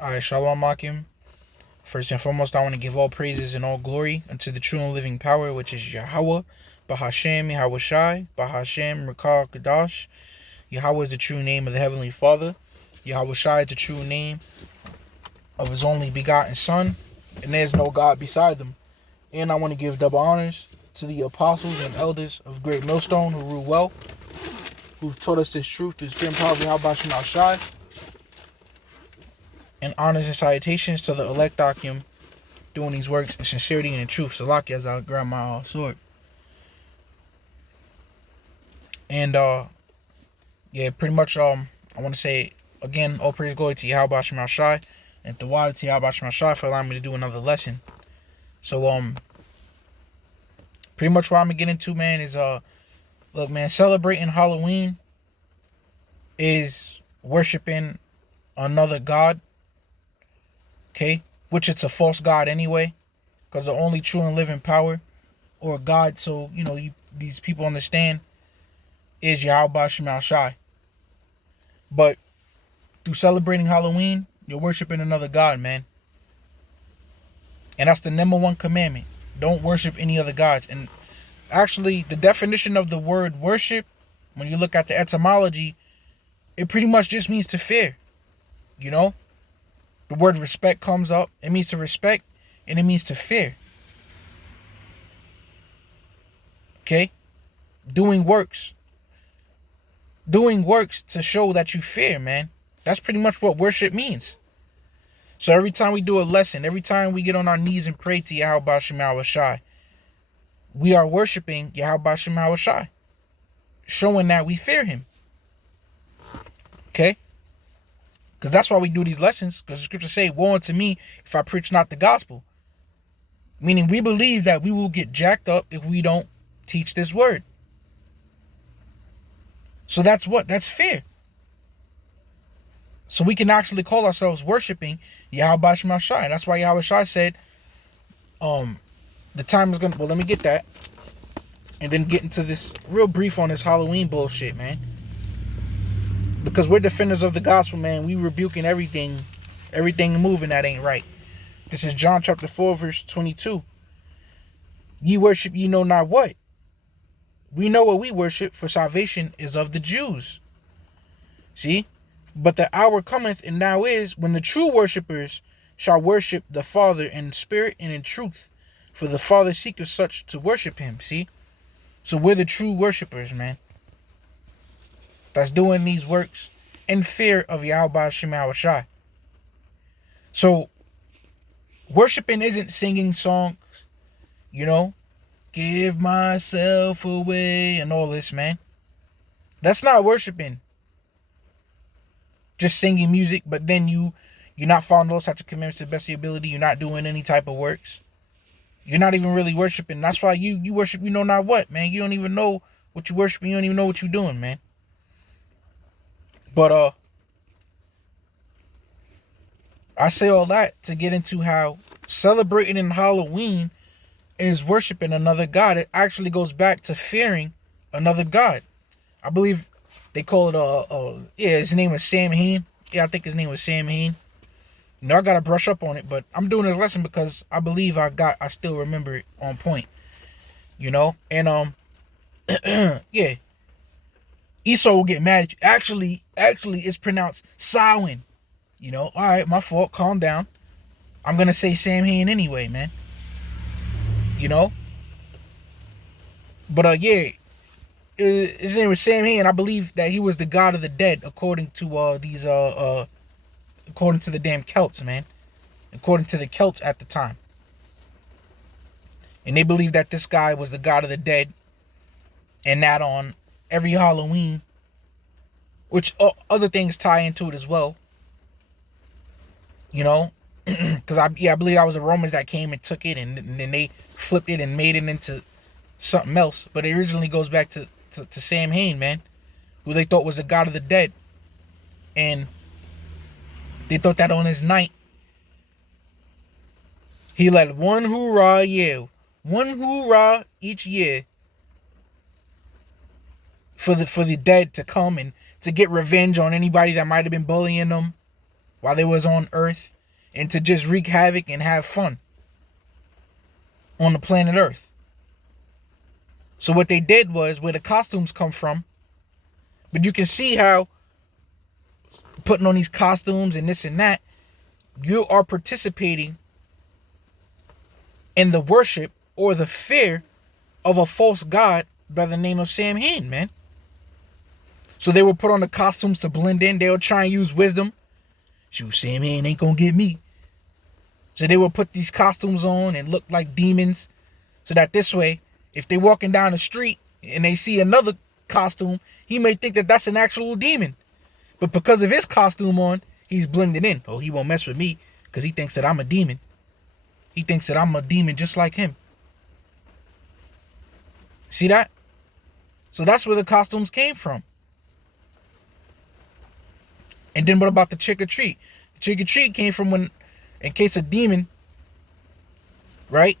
Alright, Shalom Akim. First and foremost, I want to give all praises and all glory unto the true and living power, which is Yahweh, Bahashem, Yahweh Shai, Bahashem, Rakah, Kadash. Yahweh is the true name of the Heavenly Father. Yahweh Shai is the true name of His only begotten Son, and there's no God beside them. And I want to give double honors to the apostles and elders of Great Millstone who rule well, who've taught us this truth, this great power of Yahweh Shai, and honors and salutations to the elect Akim doing these works in sincerity and in truth. Salaki as I grab my sword. And yeah, pretty much I want to say again, all praise glory to Yahweh Shai Shai and the water to Yahweh Shai for allowing me to do another lesson. So pretty much what I'm gonna get into, man, is look, man, celebrating Halloween is worshiping another god, okay, which it's a false god anyway, because the only true and living power or God, so these people understand, is Yahweh Shai. But through celebrating Halloween, you're worshiping another god, man. And that's the number one commandment. Don't worship any other gods. And actually, the definition of the word worship, when you look at the etymology, it pretty much just means to fear. The word respect comes up. It means to respect, and it means to fear. Okay? Doing works to show that you fear, man. That's pretty much what worship means. So every time we do a lesson, every time we get on our knees and pray to Yahweh Shai, we are worshiping Yahweh Shai, showing that we fear him. Okay? Because that's why we do these lessons, because the scriptures say, woe unto me if I preach not the gospel. Meaning we believe that we will get jacked up if we don't teach this word. So that's what? That's fear. So we can actually call ourselves worshiping Yahweh Shai. That's why Yahweh Shai said, the time is gonna, well, let me get that. And then get into this real brief on this Halloween bullshit, man. Because we're defenders of the gospel, man. We rebuking everything moving that ain't right. This is John chapter 4, verse 22. Ye worship ye know not what. We know what we worship, for salvation is of the Jews. See? But the hour cometh, and now is, when the true worshipers shall worship the Father in spirit and in truth. For the Father seeketh such to worship him. See? So we're the true worshipers, man. That's doing these works in fear of Yahweh Shai. So worshiping isn't singing songs, give myself away and all this, man. That's not worshiping. Just singing music, but then you're not following those types of commandments to the best of your ability. You're not doing any type of works. You're not even really worshiping. That's why you worship you know not what, man. You don't even know what you're worshiping. You don't even know what you're doing, man. But I say all that to get into how celebrating in Halloween is worshiping another god. It actually goes back to fearing another god. I believe they call it his name was Sam Hain. Yeah, I think his name was Sam Hain. I gotta brush up on it, but I'm doing this lesson because I believe I still remember it on point. And yeah. Esau will get mad. Actually, it's pronounced Samhain. All right, my fault. Calm down. I'm gonna say Sam Hain anyway, man. But yeah, his name was Sam Hain. I believe that he was the god of the dead, according to according to the damn Celts, man. According to the Celts at the time, and they believe that this guy was the god of the dead, and that on every Halloween, which other things tie into it as well. Because I believe that was the Romans that came and took it, and then they flipped it and made it into something else. But it originally goes back to Sam Hain, man, who they thought was the god of the dead. And they thought that on his night, he let one hoorah each year for the dead to come and to get revenge on anybody that might have been bullying them, while they was on Earth, and to just wreak havoc and have fun on the planet Earth. So what they did was, where the costumes come from, but you can see how putting on these costumes and this and that, you are participating in the worship or the fear of a false god by the name of Sam Hain, man. So they would put on the costumes to blend in. They would try and use wisdom. Shoot, Sam Hain ain't gonna get me. So they would put these costumes on and look like demons, so that this way, if they walking down the street and they see another costume, he may think that that's an actual demon. But because of his costume on, he's blended in. Oh, he won't mess with me because he thinks that I'm a demon. He thinks that I'm a demon just like him. See that? So that's where the costumes came from. And then what about the trick or treat? The trick or treat came from when, in case a demon, right?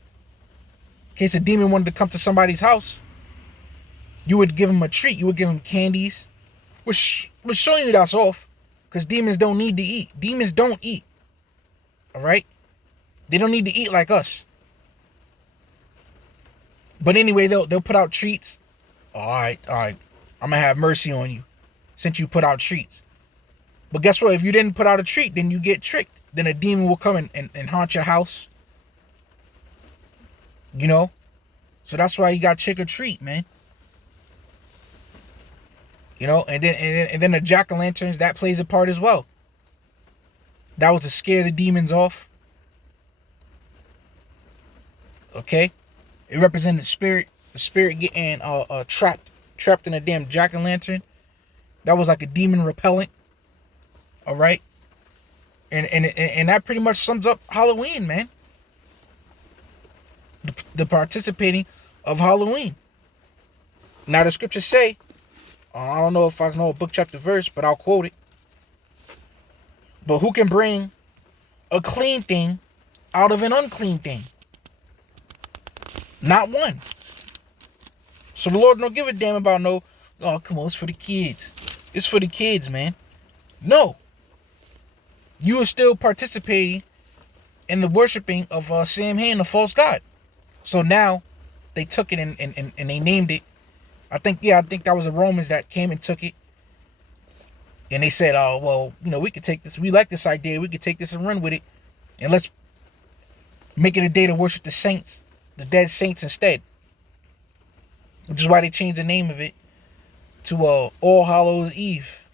In case a demon wanted to come to somebody's house, you would give him a treat. You would give him candies, which was showing you that's off, because demons don't need to eat. Demons don't eat. All right? They don't need to eat like us. But anyway, they'll put out treats. All right. I'm gonna have mercy on you, since you put out treats. But guess what? If you didn't put out a treat, then you get tricked. Then a demon will come and haunt your house. You know? So that's why you got trick or treat, man. You know, and then the jack-o'-lanterns, that plays a part as well. That was to scare the demons off. Okay? It represented the spirit getting trapped in a damn jack-o'-lantern. That was like a demon repellent. All right? And that pretty much sums up Halloween, man. The participating of Halloween. Now the scriptures say, I don't know if I know a book, chapter, verse, but I'll quote it. But who can bring a clean thing out of an unclean thing? Not one. So the Lord don't give a damn about no, oh, come on, it's for the kids. It's for the kids, man. No. You are still participating in the worshiping of Sam Hain, the false god. So now they took it and they named it. I think that was the Romans that came and took it. And they said, oh, well, we could take this. We like this idea. We could take this and run with it. And let's make it a day to worship the saints, the dead saints instead. Which is why they changed the name of it to All Hallows Eve.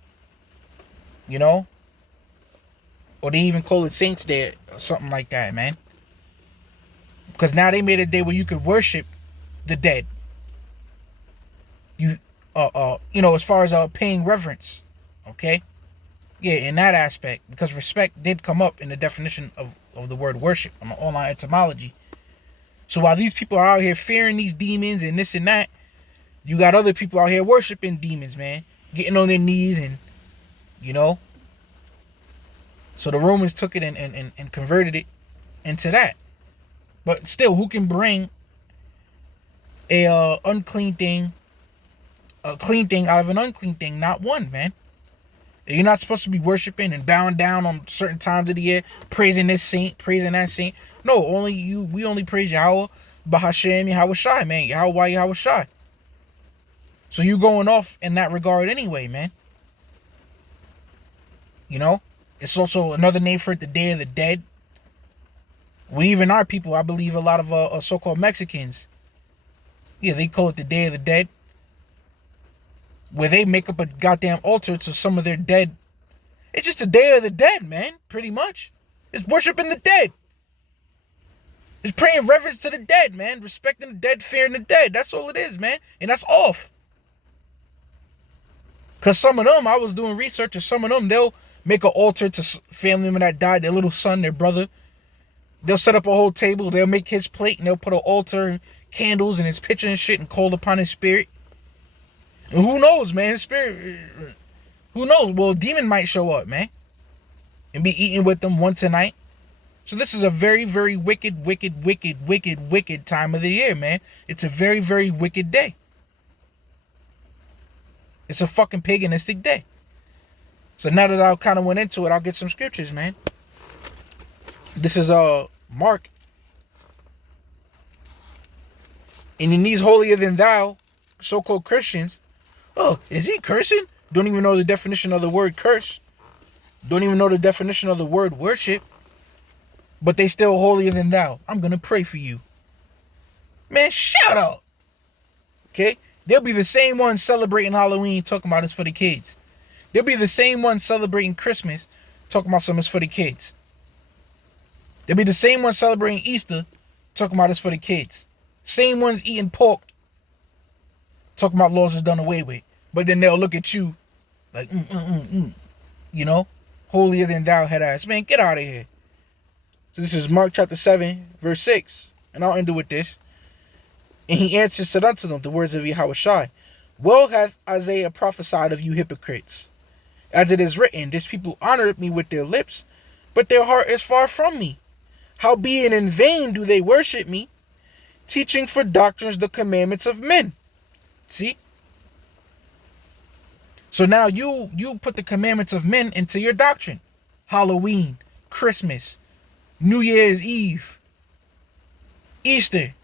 Or they even call it Saints Day or something like that, man. Because now they made a day where you could worship the dead. As far as paying reverence. Okay? Yeah, in that aspect. Because respect did come up in the definition of the word worship. On online etymology. So while these people are out here fearing these demons and this and that, you got other people out here worshiping demons, man. Getting on their knees and, So the Romans took it and converted it into that. But still, who can bring a clean thing out of an unclean thing? Not one, man. You're not supposed to be worshiping and bowing down on certain times of the year, praising this saint, praising that saint. No, we only praise Yahweh, Bahashem, Yahweh Shai, man. Yahweh Shai. So you going off in that regard anyway, man. It's also another name for it, the Day of the Dead. We even our people, I believe a lot of so-called Mexicans, yeah, they call it the Day of the Dead. Where they make up a goddamn altar to some of their dead. It's just a Day of the Dead, man, pretty much. It's worshiping the dead. It's praying reverence to the dead, man. Respecting the dead, fearing the dead. That's all it is, man. And that's off. Because some of them, I was doing research, and some of them, they'll make an altar to family member that died, their little son, their brother. They'll set up a whole table. They'll make his plate, and they'll put an altar, candles, and his picture and shit, and call upon his spirit. And who knows, man? His spirit, who knows? Well, a demon might show up, man, and be eating with them once a night. So this is a very, very wicked time of the year, man. It's a very, very wicked day. It's a fucking paganistic day. So now that I kind of went into it, I'll get some scriptures, man. This is Mark. And in these holier than thou so-called Christians, oh, is he cursing? Don't even know the definition of the word curse. Don't even know the definition of the word worship. But they still holier than thou. I'm going to pray for you. Man, shut up. Okay? They'll be the same ones celebrating Halloween talking about it's for the kids. They'll be the same ones celebrating Christmas talking about something for the kids. They'll be the same ones celebrating Easter talking about it's for the kids. Same ones eating pork talking about laws is done away with. But then they'll look at you like, you know, holier than thou head ass. Man, get out of here. So this is Mark chapter 7, verse 6. And I'll end it with this. And he answered, said unto them, the words of Yahushua, well hath Isaiah prophesied of you hypocrites. As it is written, this people honor me with their lips, but their heart is far from me. Howbeit in vain do they worship me, teaching for doctrines the commandments of men. See? So now you put the commandments of men into your doctrine. Halloween, Christmas, New Year's Eve, Easter,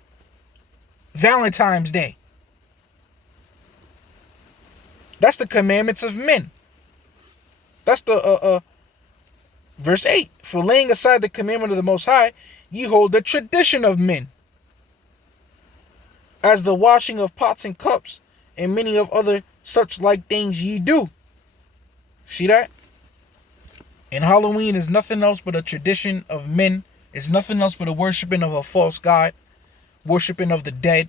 Valentine's Day. That's the commandments of men. That's the verse 8. For laying aside the commandment of the Most High, ye hold the tradition of men, as the washing of pots and cups, and many of other such like things ye do. See that? And Halloween is nothing else but a tradition of men. It's nothing else but a worshiping of a false god, worshiping of the dead,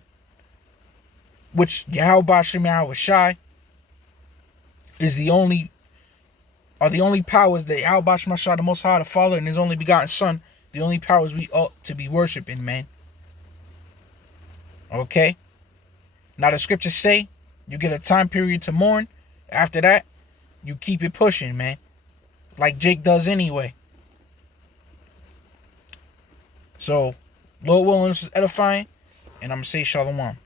which Yahweh Shem Yahushai is the only powers that Yahweh Shem Yahushai, the Most High, the Father, and His only begotten Son, the only powers we ought to be worshiping, man. Okay? Now the scriptures say you get a time period to mourn. After that, you keep it pushing, man. Like Jake does anyway. So, Lord willing, this is edifying. And I'm going to say shalom.